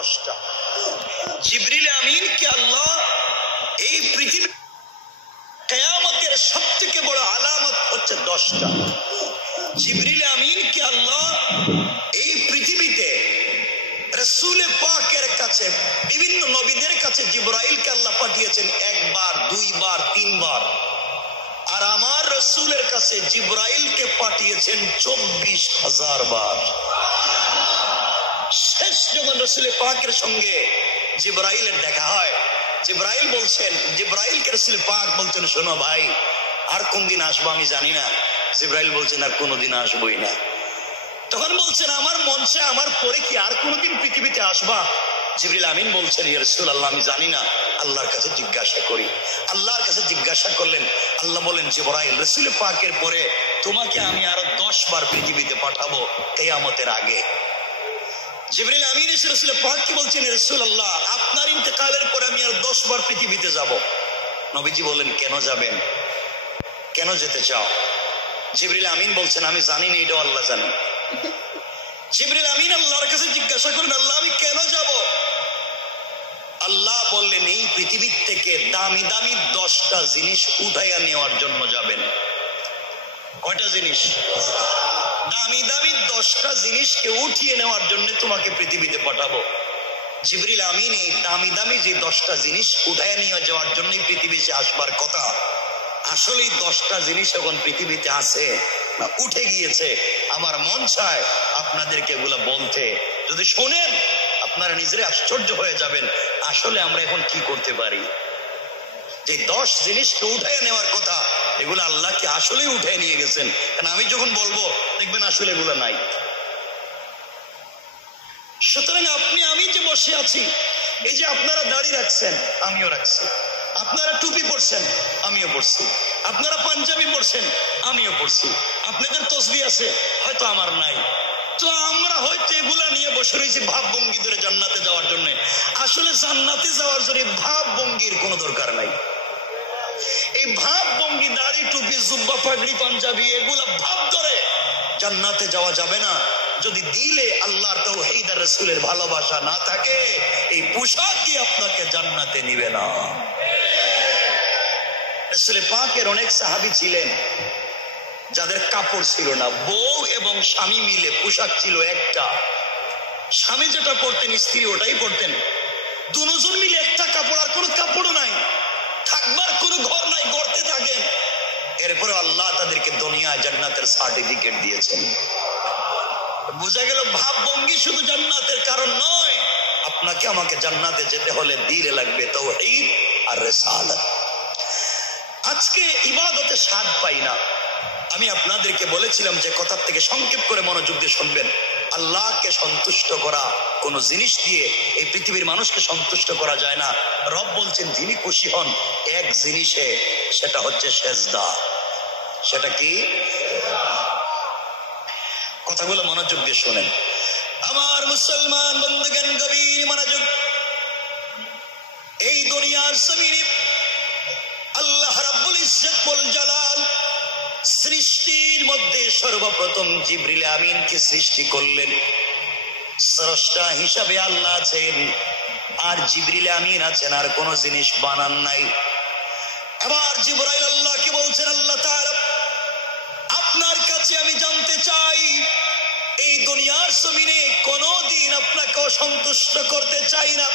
10টা। জিবরিল আমিনকে আল্লাহ এই পৃথিবী কিয়ামতের সবথেকে বড় আলামত হচ্ছে 10টা। জিবরিল আমিনকে আল্লাহ এই পৃথিবীতে রাসূল পাকের কাছে, বিভিন্ন নবীদের কাছে জিবরাইলকে আল্লাহ পাঠিয়েছেন 1 বার, 2 বার, 3 বার। আর আমার রাসূলের কাছে জিবরাইলকে পাঠিয়েছেন 24,000 বার। শেষ যখন রাসূল পাকের সঙ্গে জিবরাইলের দেখা হয়, জিবরাইল বলছেন, জিবরাইলকে রাসূল পাক বলছেন, শোনো ভাই, আর কোন দিন আসবো আমি জানি না। জিবরাইল বলছেন, আর কোনোদিন আসবোই না। তখন বলছেন, আমার মন চায় আমার পরে কি আর কোনোদিন পৃথিবীতে আসবা? জিবরিল আমিন বলছেন, ইয়া রাসূলুল্লাহ, আমি জানি না, আল্লাহর কাছে জিজ্ঞাসা করি। আল্লাহর কাছে জিজ্ঞাসা করলেন। আল্লাহ বলেন, জিবরাইল, রাসূল পাকের পরে তোমাকে আমি আরো 10 বার পৃথিবীতে পাঠাবো কিয়ামতের আগে। জিবরিল আমিন এসে রাসূল পাককে বলছেন, ইয়া রাসূলুল্লাহ, আপনার ইন্তেকালের পরে আমি আর 10 বার পৃথিবীতে যাব। নবীজি বলেন, কেন যাবেন? কেন যেতে চাও? জিবরিল আমিন বলছেন, আমি জানি না, এটা আল্লাহ জানেন। জিবরিল আমিন আল্লাহর কাছে জিজ্ঞাসা করেন, আল্লাহ, আমি কেন যাব? আল্লাহ বললেন, এই পৃথিবীর থেকে দামি দামি 10টা জিনিস উঠাইয়া নেওয়ার জন্য যাবেন। কয়টা জিনিস? দামি দামি 10টা জিনিসকে উঠিয়ে নেওয়ার জন্য তোমাকে পৃথিবীতে পাঠাবো। জিবরিল আমিন এই দামি দামি যে 10টা জিনিস উঠাইয়া নিয়ে যাওয়ার জন্য পৃথিবীতে আসবার কথা, আসলে 10টা জিনিস এখন পৃথিবীতে আছে না উঠে গিয়েছে? আমার মন চায় আপনাদেরকে এগুলো বলতে। যদি শোনেন আপনারা নিজেরা আশ্চর্য হয়ে যাবেন, আসলে আমরা এখন কি করতে পারি। যে 10 জিনিসকে উঠাইয়া নেওয়ার কথা, এগুলো আল্লাহ কি আসলে উঠাই নিয়ে গেছেন? কারণ আমি যখন বলবো দেখবেন আসলে এগুলো নাই। সুতরাং আপনি আমি যে বসে আছি, এই যে আপনারা দাড়ি রাখছেন, আমিও রাখছি। আপনারা টুপি পরছেন, আমিও পরছি। আপনারা পাঞ্জাবি পরছেন, আমিও পরছি। আপনাদের তসবিহ আছে, হয়তো আমার নাই। তো আমরা হয়তো এগুলা নিয়ে বসে রয়েছি ভাব ভঙ্গি ধরে জান্নাতে যাওয়ার জন্য। আসলে জান্নাতে যাওয়ার জন্য ভাব ভঙ্গির কোনো দরকার নাই। এই ভাব ভঙ্গি, দাড়ি, টুপি, জুব্বা, পাগড়ি, পাঞ্জাবি, এগুলা ভাব ধরে জান্নাতে যাওয়া যাবে না। যদি দিলে আল্লাহর তাওহীদ আর রাসূলের ভালোবাসা না থাকে, এই পোশাক কি আপনাকে জান্নাতে নিবে না। রাসূল পাকের অনেক সাহাবী ছিলেন যাদের কাপড় ছিল না। বউ এবং স্বামী মিলে পোশাক ছিল একটা। স্বামী যেটা পরতেন, স্ত্রী ওটাই পরতেন। দুজন মিলে একটা কাপড়, আর কোনো কাপড়ও নাই, থাকবার কোনো ঘর নাই, গড়তে থাকেন। এরপরে আল্লাহ তাদেরকে দুনিয়ায় জান্নাতের সার্টিফিকেট দিয়েছেন। বোঝা গেল ভাব ভঙ্গি শুধু জান্নাতের কারণ নয়। আপনাকে আমাকে জান্নাতে যেতে হলে দিলে লাগবে তাওহীদ আর রিসালাত। আজকে ইবাদতে স্বাদ পাই না। আমি আপনাদেরকে বলেছিলাম যে কথার থেকে সংক্ষেপ করে মনোযোগ দিয়ে শুনবেন। আল্লাহকে সন্তুষ্ট করা কোন জিনিস দিয়ে এই পৃথিবীর মানুষকে সন্তুষ্ট করা যায় না। রব বলছেন, যিনি খুশি হন এক জিনিসে, সেটা হচ্ছে সেজদা। সেটা কি? কথাগুলো মনোযোগ দিয়ে শোনেন আমার মুসলমান বন্ধুগণ, গভীর মনোযোগ। এই দুনিয়ার জমিনে আল্লাহ রাব্বুল ইজ্জত ওয়াল জালাল সৃষ্টির মধ্যে সর্বপ্রথম জিবরিল আমিনকে সৃষ্টি করলেন। স্রষ্টা হিসাবে আল্লাহ আছেন, আর জিবরিল আমিন আছেন, আর কোন জিনিস বানান নাই। আবার জিবরাইল আল্লাহকে বলছেন, আল্লাহ তাআলা, আপনার কাছে আমি জানতে চাই, এই দুনিয়ার জমিনে কোনদিন আপনাকে অসন্তুষ্ট করতে চাই না।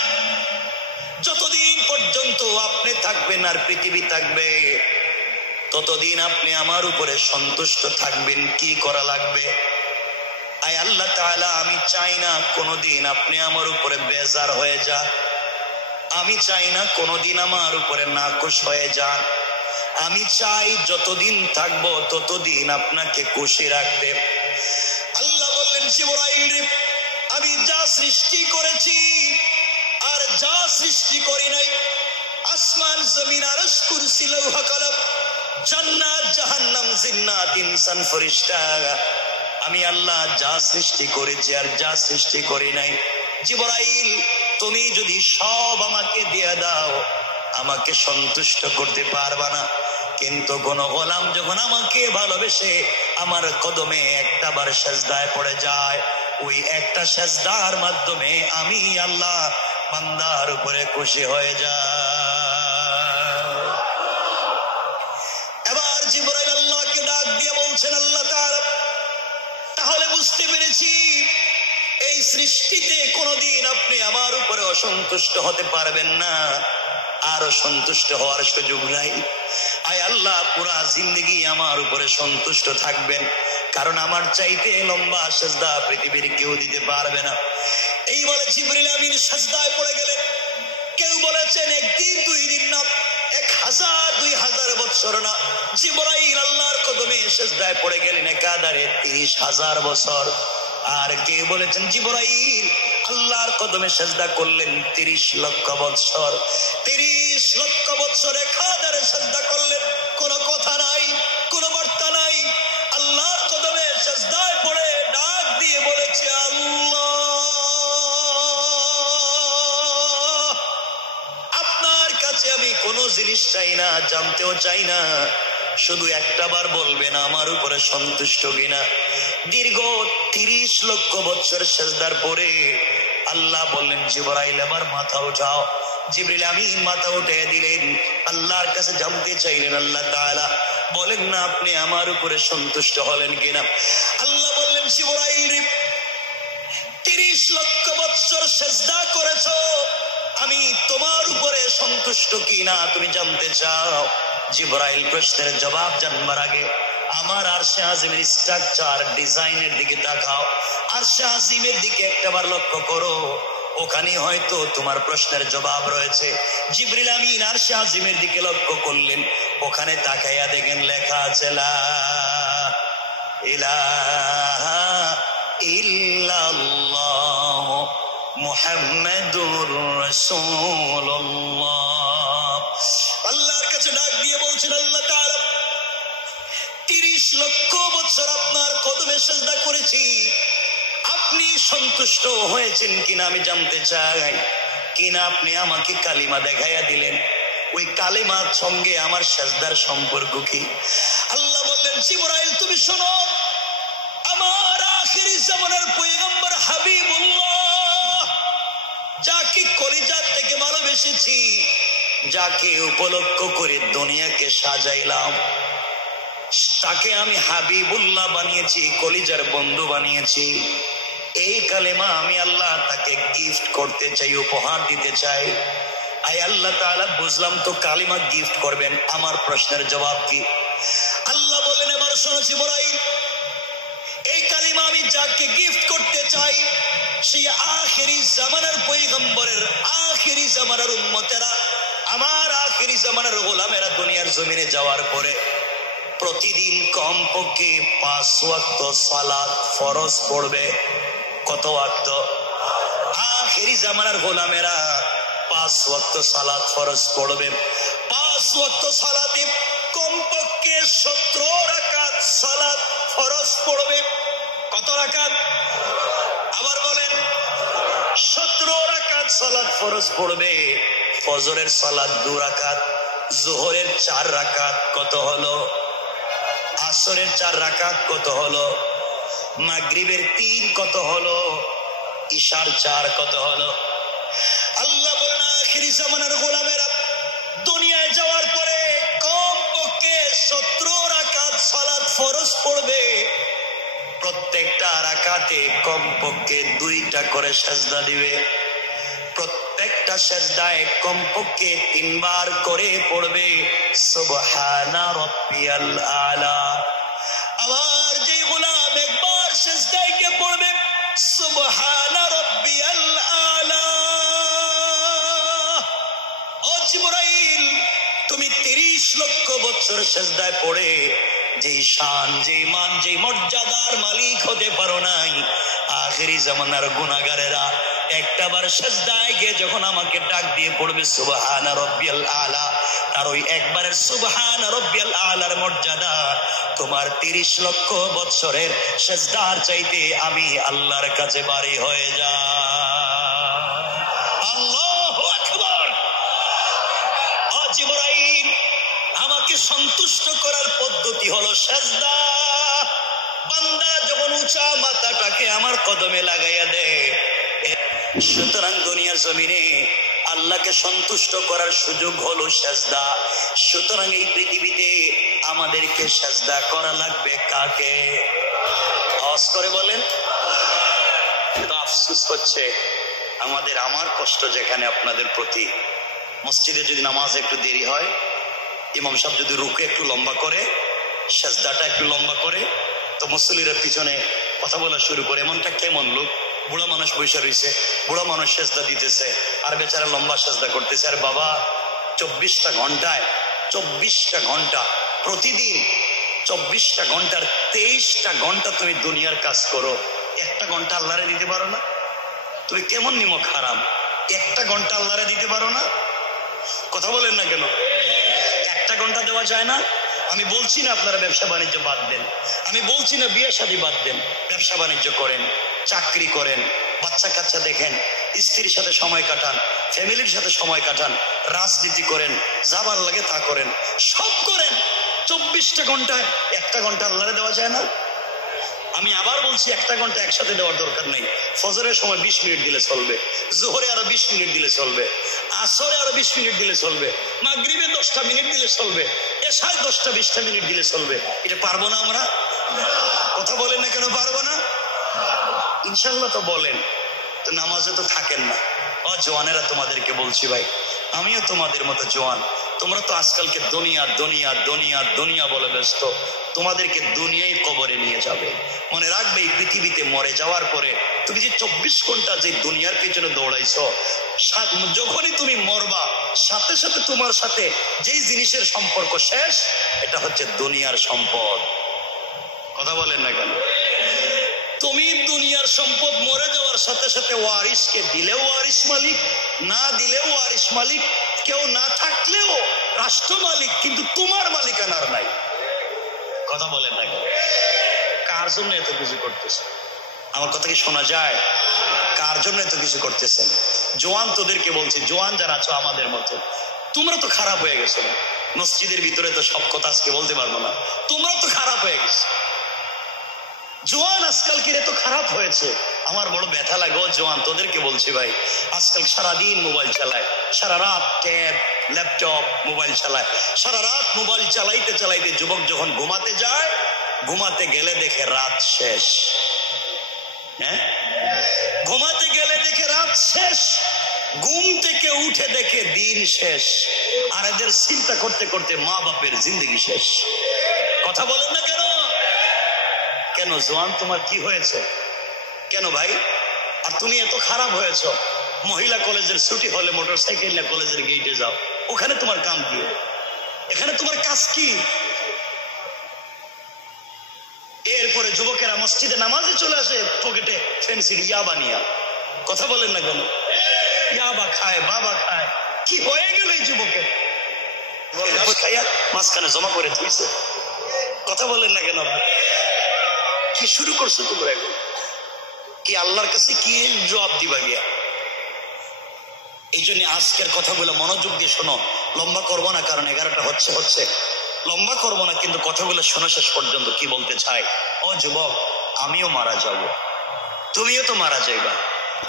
যতদিন পর্যন্ত আপনি থাকবেন আর পৃথিবী থাকবে, ততদিন আপনি আমার উপরে সন্তুষ্ট থাকবেন। কি করা লাগবে? আয় আল্লাহ তাআলা, আমি চাই না কোনদিন আপনি আমার উপরে বেজার হয়ে যান। আমি চাই না কোনদিন আমার উপরে নাখুশ হয়ে যান। আমি চাই যতদিন থাকবো ততদিন আপনাকে খুশি রাখতে। আল্লাহ বললেন, জিবরাইল, আমি যা সৃষ্টি করেছি আর যা সৃষ্টি করি নাই, আসমান জমিন আরশ কুরসি লৌহ কলম, জান্নাত জাহান্নাম জিন্নাত ইনসান ফেরেশতা, আমি আল্লাহ যা সৃষ্টি করেছি আর যা সৃষ্টি করি নাই, জিবরাইল তুমি যদি সব আমাকে দিয়ে দাও, আমাকে সন্তুষ্ট করতে পারবা না। কিন্তু কোন গোলাম যখন আমাকে ভালোবেসে আমার কদমে একটাবার সেজদায় পড়ে যায়, ওই একটা সেজদার মাধ্যমে আমি আল্লাহ বান্দার উপরে খুশি হয়ে যায়। এবার জিবরাইল আল্লাহকে ডাক দিয়ে বলছেন, আল্লাহ তাআলা তাহলে বুঝতে পেরেছি এই সৃষ্টিতে কোনদিন আপনি আমার উপরে অসন্তুষ্ট হতে পারবেন না, আর সন্তুষ্ট হওয়ার সুযোগ নাই। আয় আল্লাহ পুরা জিন্দগি আমার উপরে সন্তুষ্ট থাকবেন, কারণ আমার চাইতে লম্বা সেজদা পৃথিবীর কেউ দিতে পারবে না। এই বলে জিবরিল আমিন সেজদায় পড়ে গেলেন। কেউ বলেছেন একদিন 2 দিন না, 1000 2000 বছর না, জিবরাইল আল্লাহর কদমে সেজদায় পড়ে গেলেন একাধারে 30,000 বছর। আর কে বলেছেন জিবরাইল আল্লাহর কদমে সেজদা করলেন 30 লক্ষ বছর। 30 লক্ষ বছর একাধারে সেজদা করলেন, কোনো কথা নাই, কোনো বার্তা নাই। আল্লাহর কদমে সেজদায় পড়ে ডাক দিয়ে বলেছে, আল্লাহ আপনার কাছে আমি কোনো জিনিস চাই না, জানতেও চাই না, শুধু একটাবার বলবেন আমার উপরে সন্তুষ্ট কিনা। দীর্ঘ 30 লক্ষ বছর সেজদার পরে আল্লাহ বললেন, জিবরাইল এবার মাথা উঠাও। জিবরিল আমিন মাথা উঠে দিলেন, আল্লাহর কাছে জানতে চাইলেন, আল্লাহ তাআলা বলেন না আপনি আমার উপরে সন্তুষ্ট হলেন কিনা। আল্লাহ বললেন, জিবরাইল 30 লক্ষ বছর সেজদা করেছো, আমি তোমার উপরে সন্তুষ্ট কিনা তুমি জানতে চাও? জিবরাইল প্রশ্নের জবাব জানবার আগে আমার আরশে আজিমের স্ট্রাকচার ডিজাইনের দিকে তাকাও, আরশে আজিমের দিকে একটাবার লক্ষ্য করো, ওখানে হয়তো তোমার প্রশ্নের জবাব রয়েছে। জিবরিল আমিন আরশে আজিমের দিকে লক্ষ্য করলেন, ওখানে তাকাইয়া দেখেন লেখা আছে লা ইলাহা ইল্লাল্লাহ মুহাম্মাদুর রাসূলুল্লাহ। আল্লাহর কাছে ডাক দিয়ে বলছেন, আল্লাহ তাআলা 30 লক্ষ বছর আপনার কদমে সেজদা করেছি, আপনি সন্তুষ্ট হয়েছেন কিনা আমি জানতে চাই। কিনা আপনি আমাকে কালিমা দেখাইয়া দিলেন, ওই কালিমার সঙ্গে আমার সেজদার সম্পর্ক কি? আল্লাহ বললেন, জিবরাইল তুমি শোনো, আমার আখিরি জামানার পয়গম্বর হাবিবুল্লাহ, যাকে কলিজার থেকে ভালোবেসেছি, যাকে উপলক্ষ করে দুনিয়াকে সাজাইলাম, তাকে আমি হাবিবুল্লাহ বানিয়েছি, কলিজার বন্ধু বানিয়েছি। এই কালেমা আমি আল্লাহ তাকে গিফট করতে চাই, উপহার দিতে চাই। আয় আল্লাহ তাআলা বুঝলাম তো কালিমা গিফট করবেন, আমার প্রশ্নের জবাব কি? আল্লাহ বলেন, এবার শোনো জিবরাইল, এই কালিমা আমি যাকে গিফট করতে চাই, সেই আখিরি জামানার পয়গম্বরের আখিরি জামানার উম্মতেরা, আমার আখিরি জামানার গোলামেরা দুনিয়ার জমিনে যাওয়ার পরে প্রতিদিন কমপক্ষে 5 ওয়াক্ত সালাত ফরজ পড়বে। কত ওয়াক্ত? আখিরি জামানার গোলামেরা 5 ওয়াক্ত সালাত ফরজ পড়বে। 5 ওয়াক্ত সালাতে কমপক্ষে 17 রাকাত সালাত ফরজ পড়বে। কত রাকাত? আবার বলেন, 17 রাকাত সালাত ফরজ পড়বে। ফজরের সালাত 2 রাকাত, যোহরের 4 রাকাত, কত হলো? আসরের 4 রাকাত, কত হলো? মাগরিবের 3, কত হলো? ইশার 4, কত হলো? আল্লাহ বলেন, আখিরি জামানার গোলামেরা দুনিয়ায় যাওয়ার পরে কমপক্ষে 17 রাকাত সালাত ফরজ পড়বে। প্রত্যেকটা রাকাতে কমপক্ষে 2টা করে সেজদা দিবে। প্রত্যেকটা সেজদায় কমপক্ষে 3 বার করে পড়বে সুবহানা রাব্বিয়াল আলা। আবার যে গোলাম একবার সেজদায় গিয়ে পড়বে সুবহানা রাব্বিয়াল আলা, ও জিবরাইল তুমি 30 লক্ষ বছর সেজদায় পড়ে যেই শান, যেই মান, যেই মর্যাদার মালিক হতে পারো নাই, আখিরি জামানার গুনাহগারেরা একটাবার সেজদায় গিয়ে যখন আমাকে ডাক দিয়ে পড়বে সুবহানা রাব্বিয়াল আলা, তার ওই একবারের সুবহানা রাব্বিয়াল আলার মর্যাদা তোমার 30 লক্ষ বছরের সেজদার চাইতে আমি আল্লাহর কাছে বাড়ি হয়ে যায়। আল্লাহু আকবার। ও জিবরাইল, আমাকে সন্তুষ্ট করার পদ্ধতি হলো সেজদা। বান্দা যখন উঁচা মাথাটাকে আমার কদমে লাগাইয়া দে। সুতরাং দুনিয়ার জমিনে আল্লাহকে সন্তুষ্ট করার সুযোগ হলো সেজদা। সুতরাং এই পৃথিবীতে আমাদেরকে সেজদা করা লাগবে কাকে? আওয়াজ করে বলেন। কিন্তু আফসোস হচ্ছে আমার কষ্ট যেখানে আপনাদের প্রতি, মসজিদে যদি নামাজ একটু দেরি হয়, ইমাম সাহেব যদি রুকু একটু লম্বা করে, সেজদাটা একটু লম্বা করে, তো মুসল্লিরা পিছনে কথা বলা শুরু করে। এমনটা কেমন লোক? বুড়া মানুষ বসে রয়েছে, বুড়া মানুষ সেজদা দিতেছে, আর বেচারা লম্বা সেজদা করতেছে। আর বাবা 24টা ঘন্টায় 24টা ঘন্টা প্রতিদিন 24টা ঘন্টার 23টা ঘন্টা তুমি দুনিয়ার কাজ করো, একটা ঘন্টা আল্লাহরে দিতে পারো না? তুমি কেমন নিমক হারাম, একটা ঘন্টা আল্লাহরে দিতে পারো না? কথা বলেন না কেন? একটা ঘন্টা দেওয়া যায় না? আমি বলছি না আপনারা ব্যবসা বাণিজ্য বাদ দেন, আমি বলছি না বিয়ে শাদী বাদ দেন, ব্যবসা বাণিজ্য করেন, চাকরি করেন, বাচ্চা কাচ্চা দেখেন, স্ত্রীর সাথে সময় কাটান, ফ্যামিলির সাথে সময় কাটান, রাজনীতি করেন, যা ভাল লাগে তা করেন, সব করেন। 24টা ঘন্টায় একটা ঘন্টা আল্লাহরে দেওয়া যায় না? আমি আবার বলছি, একটা ঘন্টা একসাথে দেওয়ার দরকার নেই। ফজরের সময় 20 মিনিট দিলে চলবে, জোহরে আরো 20 মিনিট দিলে চলবে, আসরে আরো 20 মিনিট দিলে চলবে, মাগরিবে 10টা মিনিট দিলে চলবে, এশায় 10টা-20টা মিনিট দিলে চলবে। এটা পারবো না আমরা? কথা বলেন না কেন পারবো না? ইনশাল্লাহ তো বলেন। তো নামাজে তো থাকেন না। ও জওয়ানেরা, তোমাদেরকে বলছি ভাই, আমিও তোমাদের মতো জওয়ান। তোমরা তো আজকালকে দুনিয়া দুনিয়া দুনিয়া দুনিয়া বলে ব্যস্ত। তোমাদেরকে দুনিয়াই কবরে নিয়ে যাবে। মনে রাখবে, এই পৃথিবীতে মরে যাওয়ার পরে তুমি যে 24 ঘন্টা যে দুনিয়ার পেছনে দৌড়াইছো, যখনই তুমি মরবা, সাথে সাথে তোমার সাথে যেই জিনিসের সম্পর্ক শেষ, এটা হচ্ছে দুনিয়ার সম্পদ। কথা বলেন না কেন? তুমি দুনিয়ার সম্পদ মরে যাওয়ার সাথে সাথে ওয়ারিসকে দিলেও ওয়ারিস মালিক, না দিলেও ওয়ারিস মালিক, কেউ না থাকলেও রাষ্ট্র মালিক, কিন্তু তোমার মালিকানার নাই। কথা বলেন না কেন? কার জন্য এত কিছু করতেছে? আমার কথা কি শোনা যায়? কার জন্য এত কিছু করতেছেন? জওয়ান তোদেরকে বলছি, জওয়ান যারা আছো আমাদের মতো, তোমরা তো খারাপ হয়ে গেছো। মসজিদের ভিতরে তো সব কথা আজকে বলতে পারবো না, তোমরা তো খারাপ হয়ে গেছো। জওয়ান আজকালকে এত খারাপ হয়েছে, আমার বড় ব্যথা লাগে। ও জওয়ান, তোদেরকে বলছি ভাই, আজকাল সারাদিন মোবাইল চালায়, সারা রাত ট্যাব ল্যাপটপ মোবাইল চালায়, সারা রাত মোবাইল চালাইতে চালাইতে যুবক যখন ঘুমাতে যায়, ঘুমাতে গেলে দেখে রাত শেষ। হ্যাঁ, ঘুমাতে গেলে দেখে রাত শেষ, ঘুম থেকে উঠে দেখে দিন শেষ, আর এদের চিন্তা করতে করতে মা বাপের জিন্দগি শেষ। কথা বলেন না কেন? কেন জওয়ান, তোমার কি হয়েছে? কেন ভাই? আর তুমি এত খারাপ হয়েছ? মহিলা কলেজের ছুটি হলে মোটরসাইকেল নিয়ে কলেজের গেটে যাও, ওখানে তোমার কাম কি? এখানে তোমার কাজ কি? এরপরে যুবকেরা মসজিদে নামাজে চলে আসে, পকেটে ফেন্সিল ইয়াবা নিয়া। কথা বলেন না কেন? ইয়াবা খায়, বাবা খায়। কি হয়ে গেল এই যুবকের? খাইয়া মাঝখানে জমা করে থুইছে। কথা বলেন না কেন? কি শুরু করছো তোমরা? এখন কি আল্লাহর কাছে কি জবাব দিবা গিয়া? এই জন্য আজকের কথাগুলো মনোযোগ দিয়ে শোনো। লম্বা করবো না, কারণ 11টা হচ্ছে। লম্বা করবো না, কিন্তু কথাগুলো শোনো শেষ পর্যন্ত। কি বলতে চাই? ও যুবক, আমিও মারা যাব, তুমিও তো মারা যাইবা,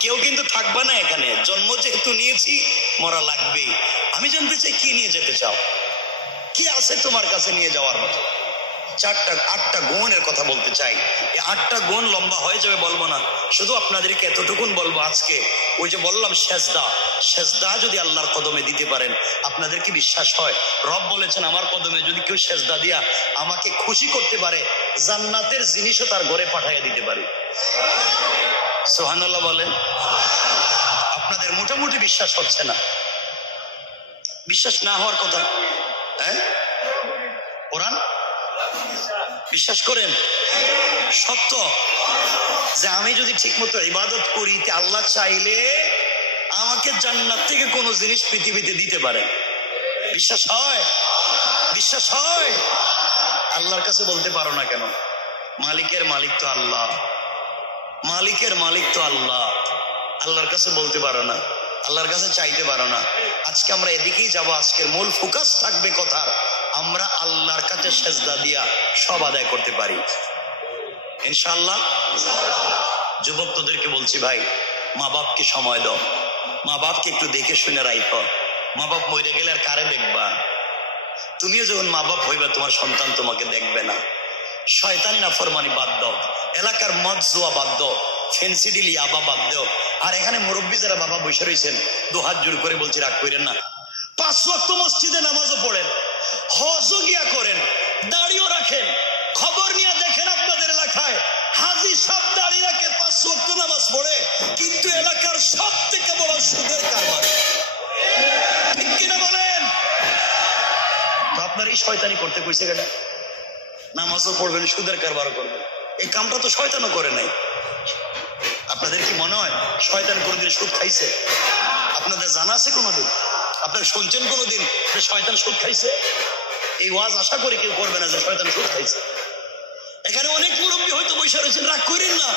কেউ কিন্তু থাকবা না এখানে। জন্ম যেহেতু নিয়েছি, মরা লাগবেই। আমি জানতে চাই, কি নিয়ে যেতে চাও? কি আছে তোমার কাছে নিয়ে যাওয়ার মতো? 8টা গুণের কথা বলতে চাই। এই 8টা গুণ লম্বা হয়ে যাবে বলবো না, শুধু আপনাদেরকে এতটুকুন বলবো। আজকে ওই যে বললাম সেজদা যদি আল্লাহর কদমে দিতে পারেন, আপনাদের কি বিশ্বাস হয়? রব বলেছেন, আমার কদমে যদি কেউ সেজদা দিয়া আমাকে খুশি করতে পারে, জান্নাতের জিনিসও তার ঘরে পাঠিয়ে দিতে পারে। সুবহানাল্লাহ বলেন। আপনাদের মোটামুটি বিশ্বাস হচ্ছে না? বিশ্বাস না হওয়ার কথা। হ্যাঁ, কোরআন বিশ্বাস করেন? সত্য যে আমি যদি ঠিক মতো ইবাদত করি, আল্লাহ চাইলে আমাকে জান্নাত থেকে কোনো জিনিস পৃথিবীতে দিতে পারে। বিশ্বাস হয়? বিশ্বাস হয়? আল্লাহর কাছে বলতে পারো না কেন? মালিকের মালিক তো আল্লাহ, মালিকের মালিক তো আল্লাহ। আল্লাহর কাছে বলতে পারো না, আল্লাহর কাছে চাইতে পারো না। আজকে আমরা এদিকেই যাব। আজকের মূল ফোকাস থাকবে কথার, আমরা আল্লাহর কাছে সেজদা দিয়া সব আদায় করতে পারি ইনশাআল্লাহ। যুবক তোদেরকে বলছি ভাই, মা বাপকে সময় দাও, মা বাপকে একটু দেখে শুনে রাখো। মা বাপ মরে গেলে আর কারে দেখবা? তুমিও যখন মা বাপ হইবা তোমার সন্তান তোমাকে দেখবে না। শয়তানি নাফরমানি বাদ দাও, এলাকার মদ জুয়া বাদ দাও, ফেন্সিডিল ইয়াবা বাদ দাও। আর এখানে মুরব্বী যারা বাবা বসে রয়েছেন, দুহাত জোর করে বলছি রাগ করেন না, 5 ওয়াক্ত মসজিদে নামাজও পড়েন, হজও গিয়া করেন, দাড়িও রাখেন। খবর নিয়ে দেখেন আপনাদের এলাকায় হাজি সব দাড়ি রাখে, 5 ওয়াক্ত নামাজ পড়ে, কিন্তু এলাকার সব থেকে বড় সুদের কারবার। ঠিক কিনা বলেন? তো আপনার এই শয়তানি করতে কইছে কেন? নামাজও পড়বেন, সুদের কারবারও করবেন, এই কামটা তো শয়তানও করে নাই। আপনাদের কি মনে হয় শয়তান কোনোদিন সুদ খাইছে? আপনাদের জানা আছে কোনোদিন? আপনারা শুনছেন কোনোদিন যে শয়তান সুদ খাইছে? এই ওয়াজ আশা করি কেউ করবে না যে শয়তান সুদ খাইছে। এখানে অনেক মুরব্বী হয়তো বসে রয়েছেন, রাগ করেন না।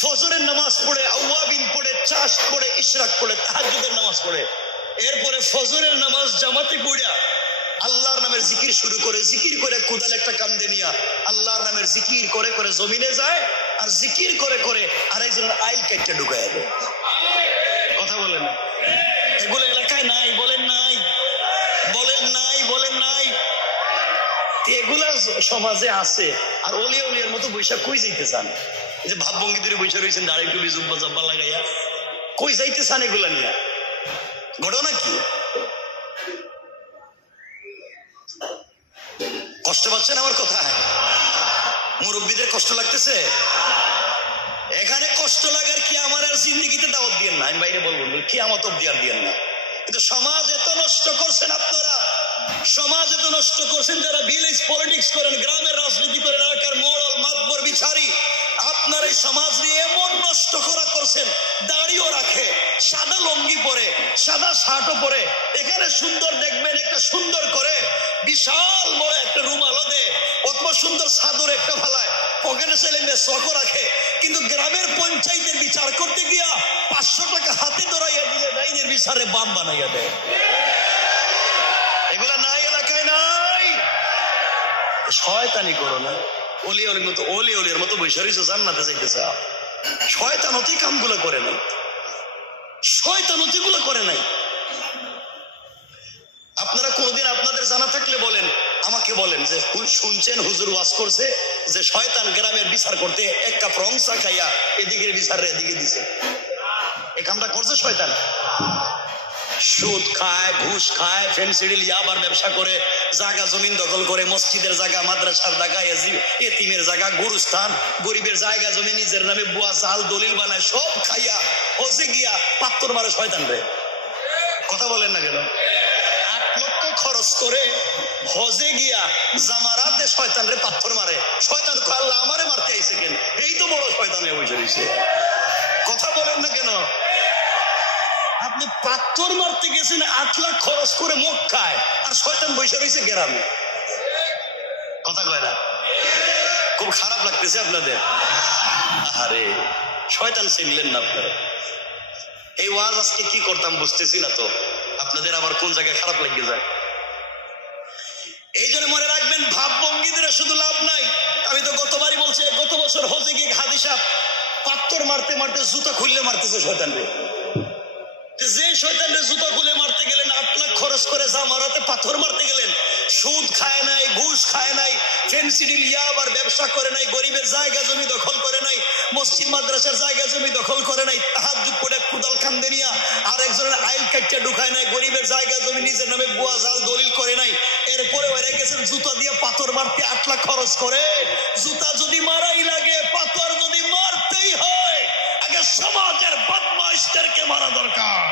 ফজরের নামাজ পড়ে, আওয়াবিন পড়ে, চাষ পড়ে, ইশরাক পড়ে, তাহাজ্জুদের নামাজ পড়ে, এরপরে ফজরের নামাজ জামাতে পড়া আল্লাহর নামের জিকির শুরু করে, জিকির করে কোদাল একটা কান্দে নিয়া আল্লাহর নামের জিকির করে করে জমিনে যায়, আর জিকির করে করে আরেকজনের আইল কাটতে ঢুকায় দেয়। কথা বলেন না? এগুলো এলাকায় নাই? বলেন নাই? বলেন নাই? বলেন নাই? এগুলা সমাজে আছে। আর অলিয়া উলিয়ার মতো বৈশাখ কই যাইতে চান? এই যে ভাবভঙ্গি ধরে বৈশাখ রয়েছেন, দাঁড়াই টুপি জুব্বা জব্বা লাগাইয়া, কই যাইতে চান এগুলা নিয়ে? ঘটনা কি? কষ্ট পাচ্ছেন আমার কথায়? মুরব্বীদের কষ্ট লাগতেছে? এখানে কষ্ট লাগার কি আমার আর জিন্দেগিতে দাওয়াত দিয়েন না, আমি বাইরে বলবো কি আমার তো দিয়েন না। কিন্তু সমাজ এত নষ্ট করছেন আপনারা, সমাজ এত নষ্ট করছেন যারা ভিলেজ পলিটিক্স করেন, গ্রামের রাজনীতি করেন, এলাকার মোড়ল মাতবর বিচারি, আপনার এই সমাজ নিয়ে এমন নষ্ট করা করছেন। দাড়িও রাখে, সাদা লঙ্গি পরে, সাদা শার্টও পরে, এখানে সুন্দর দেখবেন একটা সুন্দর করে বিশাল বড় একটা রুমালও দে, অথবা সুন্দর সাদর একটা ফালায়, পকেটে ছেলে মেসওয়াকও রাখে, কিন্তু গ্রামের পঞ্চায়েতের বিচার করতে গিয়া 500 টাকা হাতে ধরাইয়া দিলে ডাইনের বিচারে বাম বানাইয়া দেয়। এগুলা নাই, এলাকায় নাই। শয়তানি করো না। অলির মতো বৈশা রইছো, জান্নাতে যাইতে চাও। শয়তানতি কামগুলো করে নাই, শয়তানতি গুলো করে নাই। আপনারা কোনদিন আপনাদের জানা থাকলে বলেন, আমাকে বলেন যে শুনছেন হুজুর ওয়াজ করছে যে শয়তান গ্রামের বিচার করতে 1 কাপ রং চা খাইয়া এদিকের বিচার এদিকে দিছে। এই কামটা করছে শয়তান। সুদ খায়, ঘুষ খায়, ফেন্সিডিল ইয়াবার ব্যবসা করে, জায়গা জমিন দখল করে, মসজিদের জায়গা, মাদ্রাসার জায়গা, এতিমের জায়গা, গুরুস্থান, গরিবের জায়গা জমি নিজের নামে বুয়া জাল দলিল বানায়, সব খাইয়া হজে গিয়া পাত্তর মারে শয়তান রে। কথা বলেন না কেন? 8 লক্ষ খরচ করে হজে গিয়া জামারাতে শয়তান রে পাথর মারে। শয়তান আল্লাহ আমারে মারতে আইছে কেন? এই তো বড় শয়তান হয়ে বসে রয়েছে। কথা বলেন না কেন? আপনি পাথর মারতে গেছেন 8 লাখ খরচ করে মক্কায়, আর শয়তান বসে রয়েছে গ্রামে। কথা কয় না? খুব খারাপ লাগতেছে আপনাদের? আরে শয়তান চিনলেন না আপনারা। এই ওয়াজ আজকে কি করতাম বুঝতেছি না তো, আপনাদের আবার কোন জায়গায় খারাপ লেগে যায়। এই জন্য মনে রাখবেন, ভাবভঙ্গি দিয়ে শুধু লাভ নাই। আমি তো গতবারই বলছি, গত বছর হজে গিয়ে হাদি সাহেব পাথর মারতে মারতে জুতা খুললে মারতেছে শয়তান রে। যে শয়তানরে জুতা খুলে মারতে গেলেন, 8 লাখ খরচ করে জামারাতে পাথর মারতে গেলেন, সুদ খায় নাই, ঘুষ খায় নাই, ফেন্সিডিল ইয়াবার ব্যবসা করে নাই, গরিবের জায়গা জমি দখল করে নাই, মসজিদ মাদ্রাসার জায়গা জমি দখল করে নাই, তাহাজ্জুদ পড়ে কুদাল কান্দে নিয়া আর একজনের আইল কাটতে ঢুকায় নাই, গরিবের জায়গা জমি নিজের নামে বুয়া জাল দলিল করে নাই, এরপরে ওরা গেছেন জুতা দিয়ে পাথর মারতে 8 লাখ খরচ করে। জুতা যদি মারাই লাগে, পাথর যদি মারতেই হয়, আগে সমাজের বদমাইশদেরকে মারা দরকার।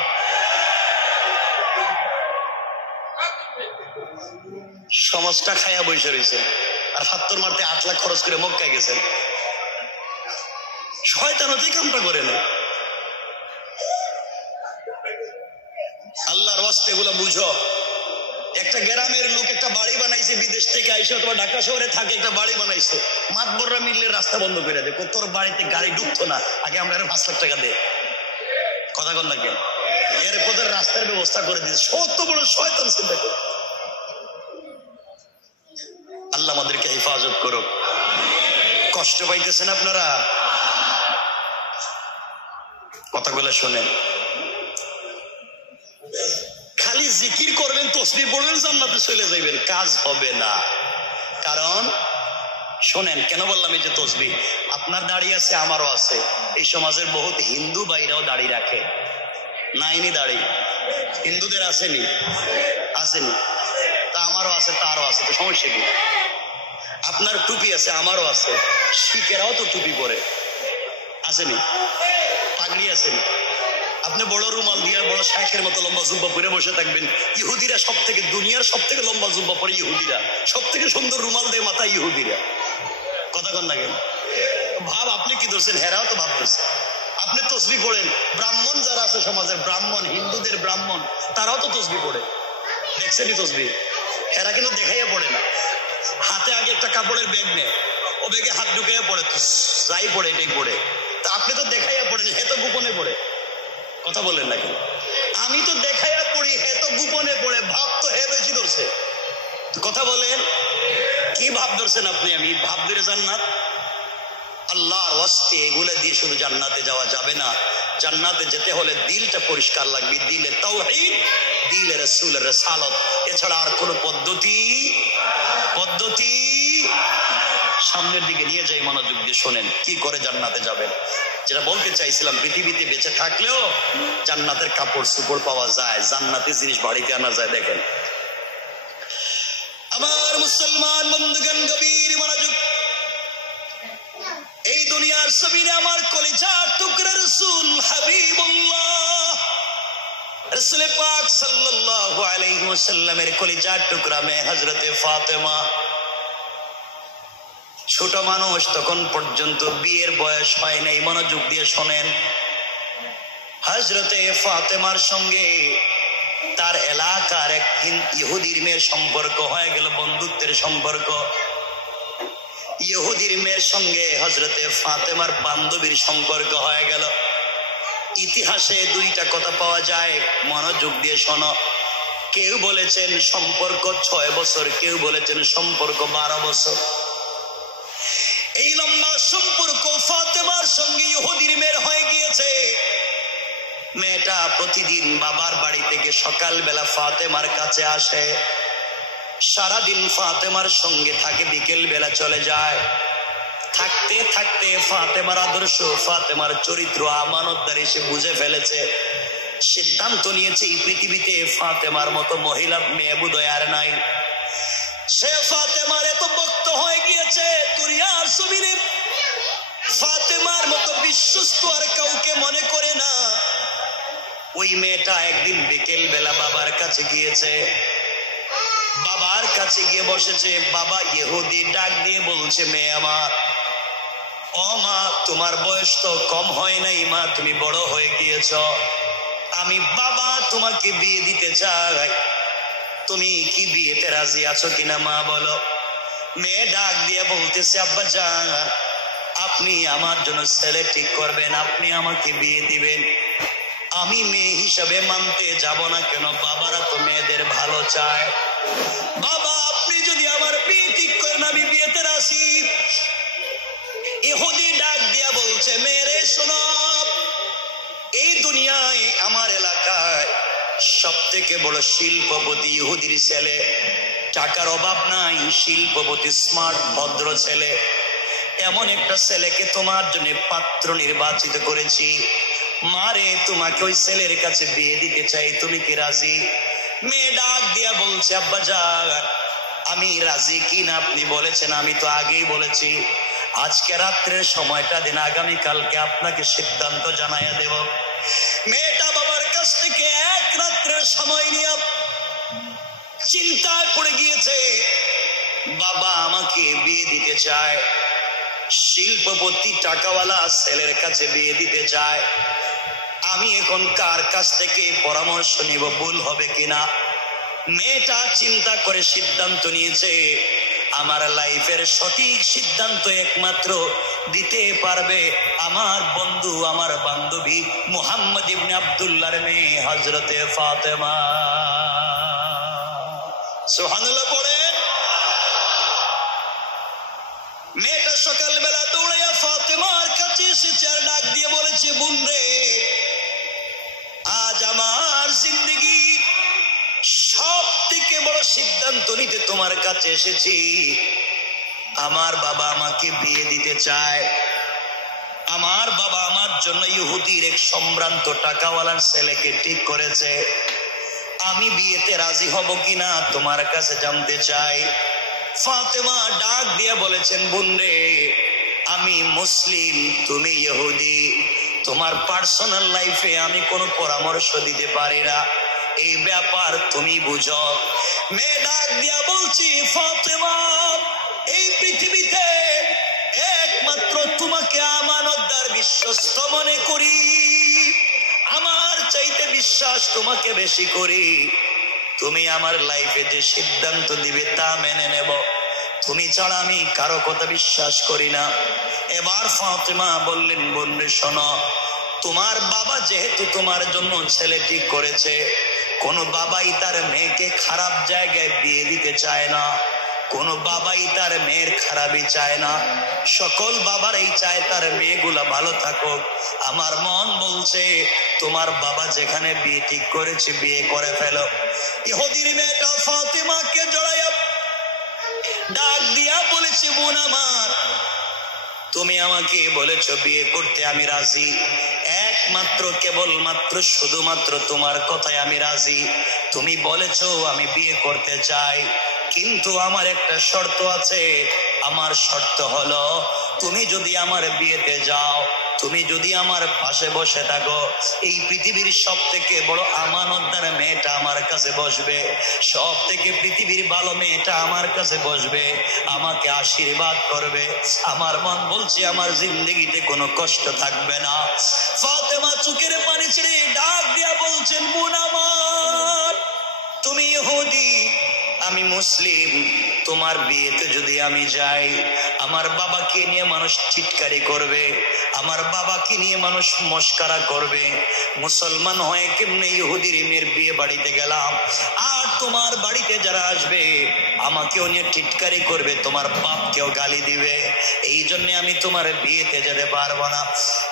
সমাজটা খায়া বসে রয়েছে, আর পাথর মারতে 8 লাখ খরচ করে মক্কায় গেছেন। শয়তান হতে কামটা করে না। আল্লাহর ওয়াস্তে এগুলো বুঝো। একটা গ্রামের লোক একটা বাড়ি বানাইছে, বিদেশ থেকে আইসে অথবা ঢাকা শহরে থাকে, একটা বাড়ি বানাইছে, মাতবররা মিললে রাস্তা বন্ধ করে দেয়, তোর বাড়িতে গাড়ি ঢুকতো না, আগে আমরা 5 লাখ টাকা দে। কথা কন না কেন? এর পথের রাস্তার ব্যবস্থা করে দিয়েছে। সত্য বড় শয়তান চিন্তা করে। আল্লাহ আমাদেরকে হেফাজত করুক। কষ্ট পাইতেছেন আপনারা? কথাগুলো শোনেন, খালি জিকির করবেন, তসবিহ পড়বেন, জান্নাতে চলে যাইবেন, কাজ হবে না। কারণ শোনেন, কেন বললাম এই যে তসবিহ, আপনার দাড়ি আছে, আমারও আছে, এই সমাজের বহুত হিন্দু ভাইরাও দাড়ি রাখে, নাইনি দাড়ি? হিন্দুদের আসেনি? আসেনি? তা আমারও আছে, তারও আছে, তো সমস্যা কি? আপনার টুপি আছে, আমারও আছে, শিখেরাও তো টুপি পরে, আসেনি? পাগড়ি আসেনি? আপনি বড় রুমাল দিয়ে বড় শাইখের মতো লম্বা জুব্বা পরে বসে থাকবেন। ইহুদিরা সব থেকে, দুনিয়ার সব থেকে লম্বা জুব্বা পরে ইহুদিরা, সব থেকে সুন্দর রুমাল দেয় মাথায় ইহুদিরা। কথা কন না কেন? ভাব আপনি কি ধরছেন, হেরাও তো ভাব ধরছে। আপনি তসবিহ পড়েন, ব্রাহ্মণ যারা আছে সমাজের, ব্রাহ্মণ, হিন্দুদের ব্রাহ্মণ, তারাও তো তসবিহ পড়ে, দেখছেনই তসবিহ। হেরা কিন্তু দেখাইয়া পড়ে না, হাতে আগে একটা কাপড়ের ব্যাগ নেয়, ও ব্যাগে হাত ঢুকাইয়া পড়ে, যাই পড়ে এটাই পড়ে। তা আপনি তো দেখাইয়া পড়েন, হে তো গোপনে পড়ে। কথা বলেন নাকি? আমি তো দেখাইয়া পড়ি, হে তো গোপনে পড়ে, ভাব তো হে বেশি ধরছে। কথা বলেন, কি ভাব ধরছেন আপনি? আমি ভাব ধরে জান্নাত, আল্লাহর ওয়াস্তে এগুলো দিয়ে শুধু জান্নাতে যাওয়া যাবে না। জান্নাতে যেতে হলে দিলটা পরিষ্কার লাগবে, দিলে তাওহীদ, দিলে রাসূলের রিসালাত, এছাড়া আর কোনো পদ্ধতি সামনের দিকে নিয়ে যাই। মনোযোগ দিয়ে শোনেন, কি করে জান্নাতে যাবেন। যেটা বলতে চাইছিলাম, পৃথিবীতে বেঁচে থাকলেও জান্নাতের কাপড় চোপড় পাওয়া যায়, জান্নাতি জিনিস বাড়িতে আনা যায়। দেখেন আমার মুসলমান বন্ধুগণ, গভীর মনোযোগ। এই দুনিয়ার জমিনে আমার কলিজার টুকরা রাসূল হাবিবুল্লাহ, রাসূল পাক সাল্লাল্লাহু আলাইহি ওয়াসাল্লামের কলিজার টুকরা মেয়ে হযরতে ফাতেমা, ছোট মানুষ, তখন পর্যন্ত বিয়ের বয়স হয় নাই। মনোযোগ দিয়ে শোনেন, হযরতে ফাতেমার সঙ্গে তার এলাকার এক ইহুদির মেয়ের সম্পর্ক হয়ে গেল, বন্ধুত্বের সম্পর্ক। ইহুদির মেয়ের সঙ্গে হযরতে ফাতেমার বান্ধবীর সম্পর্ক হয়ে গেল। ইতিহাসে দুইটা কথা পাওয়া যায়, মনোযোগ দিয়ে শোনো। কেউ বলেছেন সম্পর্ক 6 বছর, কেউ বলেছেন সম্পর্ক 12 বছর। এই লম্বা সম্পর্ক ফাতেমার সঙ্গে ইহুদির মেয়ের হয়ে গিয়েছে। মেয়েটা প্রতিদিন বাবার বাড়ি থেকে সকালবেলা ফাতেমার কাছে আসে, সারাদিন ফাতেমার সঙ্গে থাকে, বিকেল বেলা চলে যায়। থাকতে থাকতে ফাতেমার আদর্শ, ফাতেমার চরিত্র, আমানতদারি সে বুঝে ফেলেছে। সিদ্ধান্ত নিয়েছে এই পৃথিবীতে ফাতেমার মতো মহিলা মেয়ে বোধহয় আর নাই। সে ফাতেমার এত ভক্ত হয়ে গিয়েছে, দুনিয়ার জমিনে ফাতেমার মতো বিশ্বস্ত আর কাউকে মনে করে না। ওই মেয়েটা একদিন বিকেল বেলা বাবার কাছে গিয়েছে, বাবার কাছে গিয়ে বসেছে। বাবা ইহুদি ডাক দিয়ে বলছে, মেয়ে আমার, ও মা, তোমার বয়স তো কম হয় নাই মা, তুমি বড় হয়ে গিয়েছ, আমি বাবা তোমাকে বিয়ে দিতে চাই, তুমি কি বিয়েতে রাজি আছো কিনা মা বলো। মেয়ে ডাক দিয়ে বলতেছে, আব্বা জান, আপনি আমার জন্য ছেলে ঠিক করবেন, আপনি আমাকে বিয়ে দিবেন, আমি মেয়ে হিসাবে মানতে যাব না কেন, বাবারা তো মেয়েদের ভালো চায়। বাবা আপনি যদি আমার বিয়ে ঠিক করেন, আমি বিয়েতে রাজি। ইহুদি ডাক দিয়া বলছে, মেরে শোনো, এই দুনিয়ায় আমার এলাকায় সব থেকে বড় শিল্পপতি ইহুদির ছেলে, টাকার অভাব নাই, শিল্পপতি, স্মার্ট, ভদ্র ছেলে। এমন একটা ছেলেকে তোমার জন্য পাত্র নির্বাচিত করেছি, মারে তোমাকে ওই ছেলের কাছে বিয়ে দিতে চাই, তুমি কি রাজি? মেয়ে ডাক দিয়া বলছে, আব্বা জান, আমি রাজি কিনা আপনি বলেছেন, আমি তো আগেই বলেছি, আজকে রাত্রের সময়টা দিন, আগামীকালকে আপনাকে সিদ্ধান্ত জানাইয়া দেব। মেয়েটা বাবার কাছ থেকে এক রাত্রের সময় নিয়ে চিন্তায় পড়ে গিয়েছে, বাবা আমাকে বিয়ে দিতে চায়, শিল্পপতি টাকাওয়ালা ছেলের কাছে বিয়ে দিতে চায়, আমি এখন কার কাছ থেকে পরামর্শ নিব, ভুল হবে কিনা। মেয়েটা চিন্তা করে সিদ্ধান্ত নিয়েছে, আমার লাইফের সঠিক সিদ্ধান্ত একমাত্র দিতে পারবে আমার বন্ধু, আমার বান্ধবী মুহাম্মদ ইবনে আব্দুল্লাহর মেয়ে হযরতে ফাতেমা। সুবহানাল্লাহ পড়ে। মেয়েটা সকালবেলা দৌড়াইয়া ফাতেমার কাছে এসেছে আর ডাক দিয়ে বলেছে, বোন রে, সিদ্ধান্ত নিতে তোমার কাছে এসেছি। আমার বাবা আমাকে বিয়ে দিতে চায়। আমার বাবা আমার জন্য ইহুদির এক সম্ভ্রান্ত টাকাওয়ালার ছেলেকে ঠিক করেছে। আমি বিয়েতে রাজি হব কিনা তোমার কাছে জানতে চাই। ফাতেমা ডাক দিয়ে বলেছেন, বোন রে, আমি মুসলিম, তুমি ইহুদি, তোমার পার্সোনাল লাইফে আমি কোনো পরামর্শ দিতে পারি না, এই ব্যাপার তুমি বুঝো। মেয়ে ডাক দিয়া বলছি, ফাতেমা, এই পৃথিবীতে একমাত্র তোমাকে আমানতদার বিশ্বস্ত মনে করি, আমার চাইতে বিশ্বাস তোমাকে বেশি করি। তুমি আমার লাইফে যে সিদ্ধান্ত দিবে তা মেনে নেব, তুমি ছাড়া আমি কারো কথা বিশ্বাস করি না। এবার ফাতেমা বললেন, বোন রে শোনো, তোমার বাবা যেহেতু তোমার জন্য ছেলে ঠিক করেছে, কোন বাবাই তার মেয়েকে খারাপ জায়গায় বিয়ে দিতে চায় না, কোন বাবাই তার মেয়ের খারাপই চায় না, সকল বাবারাই চায় তার মেয়েগুলা ভালো থাকুক। আমার মন বলছে তোমার বাবা যেখানে বিয়ে ঠিক করেছে বিয়ে করে ফেলো। ইহুদির মেয়েটা ফাতেমাকে জড়াইয়া ডাক দিয়া বলেছে, বোন আমার, তুমি আমাকে বলেছো বিয়ে করতে আমি রাজি, একমাত্র কেবলমাত্র শুধুমাত্র তোমার কথায় আমি রাজি। তুমি বলেছো আমি বিয়ে করতে চাই, কিন্তু আমার একটা শর্ত আছে। আমার শর্ত হলো, তুমি যদি আমার বিয়েতে যাও, তুমি যদি আমার পাশে বসে থাকো, এই পৃথিবীর সব থেকে বড় আমানতদার মেয়েটা আমার কাছে বসবে, সব থেকে পৃথিবীর ভালো মেয়েটা আমার কাছে বসবে, আমাকে আশীর্বাদ করবে। আমার মন বলছে আমার জিন্দগিতে কোনো কষ্ট থাকবে না। ফাতেমা চোখের পানি ছেড়ে ডাক দিয়া বলছেন, বোন আমার, তুমি ইহুদি, আমি মুসলিম, তোমার বিয়েতে যদি আমি যাই, আমার বাবাকে নিয়ে মানুষ চিৎকারি করবে, আমার বাবাকে নিয়ে মানুষ মস্কারা করবে। মুসলমান হয়ে কেমনে ইহুদির মেয়ের বিয়ে বাড়িতে গেলাম, আর তোমার বাড়িতে যারা আসবে আমাকেও নিয়ে চিৎকারি করবে, তোমার বাপকেও গালি দিবে, এই জন্য আমি তোমার বিয়েতে যেতে পারবো না।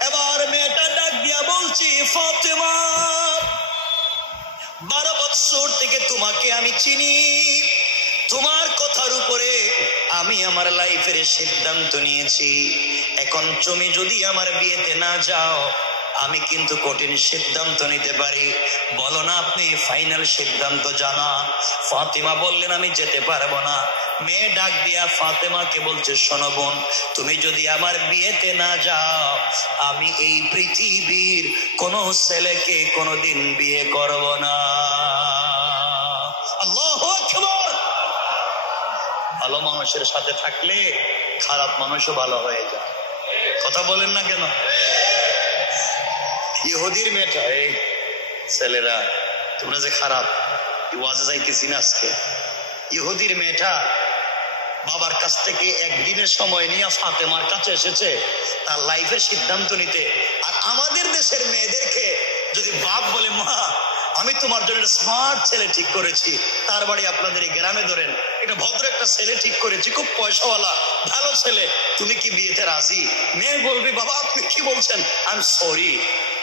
এবার মেয়েটা ডাক দিয়া বলছি, ফাতেমা, 12 বছর থেকে তোমাকে আমি চিনি, তোমার কথার উপরে আমি আমার লাইফের সিদ্ধান্ত নিয়েছি। এখন তুমি যদি আমার বিয়েতে না যাও, আমি কিন্তু কঠিন সিদ্ধান্ত নিতে পারি। বলো না আপনি ফাইনাল সিদ্ধান্ত জানান। ফাতেমা বললেন, আমি যেতে পারবো না। মেয়ে ডাক দিয়া ফাতেমাকে বলছে, শোনো বোন, তুমি যদি আমার বিয়েতে না যাও, আমি এই পৃথিবীর কোন ছেলেকে কোনোদিন বিয়ে করব না। আল্লাহু আকবার। ভালো মানুষের সাথে থাকলে খারাপ মানুষও ভালো হয়ে যায়। কথা বলেন না কেন? ইহুদির মেয়েটা, এই ছেলেরা তোমরা যে খারাপ, ওয়াজে যাইতেছি না আজকে। ইহুদির মেয়েটা বাবার কাছ থেকে একদিনের সময় নিয়ে ফাতেমার কাছে এসেছে তার লাইফের সিদ্ধান্ত নিতে। আর আমাদের দেশের মেয়েদেরকে যদি বাপ বলে, মা আমি তোমার জন্য স্মার্ট ছেলে ঠিক করেছি, তার বাড়ি আপনাদের এই গ্রামে ধরেন, এটা ভদ্র একটা ছেলে ঠিক করেছি, খুব পয়সাওয়ালা ভালো ছেলে, তুমি কি বিয়েতে রাজি? মেয়ে বলবে, বাবা আপনি কি বলছেন? I am sorry,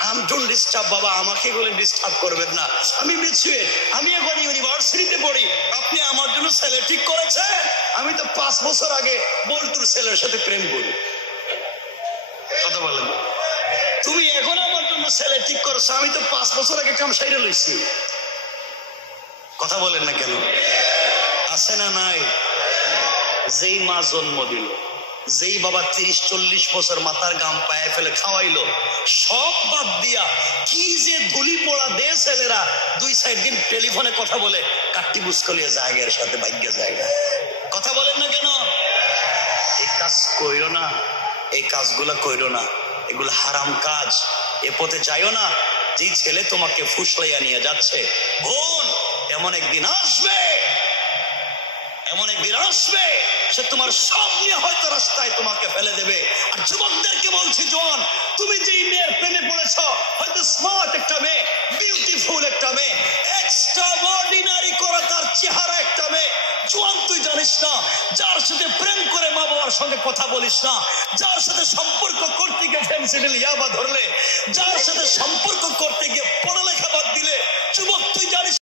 I don't disturb, বাবা আমাকে বলে ডিস্টার্ব করবেন না, আমি ম্যাচিউরড, আমি এখন ইউনিভার্সিটিতে পড়ি, আপনি আমার জন্য ছেলে ঠিক করেছেন? আমি তো 5 বছর আগে বল্টুর ছেলের সাথে প্রেম করি। কথা বলেন, তুমি এখন আমার জন্য ছেলে ঠিক করছো, আমি তো 5 বছর আগে কাম সাইরে লইছি। কথা বলেন না কেন? আছে না নাই? যেই মা জন্ম দিল, যেই বাবা 30-40 বছর মাথার গাম পায়ে ফেলে খাওয়াইলো, সব বাদ দিয়া কি যে ধুলি পড়া দে ছেলেরা 2-4 দিন টেলিফোনে কথা বলে কাট্টি বুসকলিয়ে জায়গার সাথে ভাগ্যে জায়গা। কথা বলেন না কেন? এই কাজ কইরো না, এই কাজগুলা কইরো না, এগুলো হারাম কাজ। এ পথে যাইও না। যেই ছেলে তোমাকে ফুসলাইয়া নিয়ে যাচ্ছে, বোন, এমন একদিন আসবে, এমন একদিন আসবে সে তোমার সব নিয়ে হয়তো রাস্তায় তোমাকে ফেলে দেবে। আর যুবকদেরকে বলছি, জোয়ান, তুমি যেই মেয়ের প্রেমে পড়েছ, হয়তো স্মার্ট একটা মেয়ে, বিউটিফুল একটা মেয়ে, এক্সট্রাঅর্ডিনারি করা তার চেহারা একটা মেয়ে, জোয়ান তুই জানিস না, যার সাথে প্রেম করে মা বাবার সঙ্গে কথা বলিস না, যার সাথে সম্পর্ক করতে গিয়ে ফেন্সিডিল ইয়াবা ধরলে, যার সাথে সম্পর্ক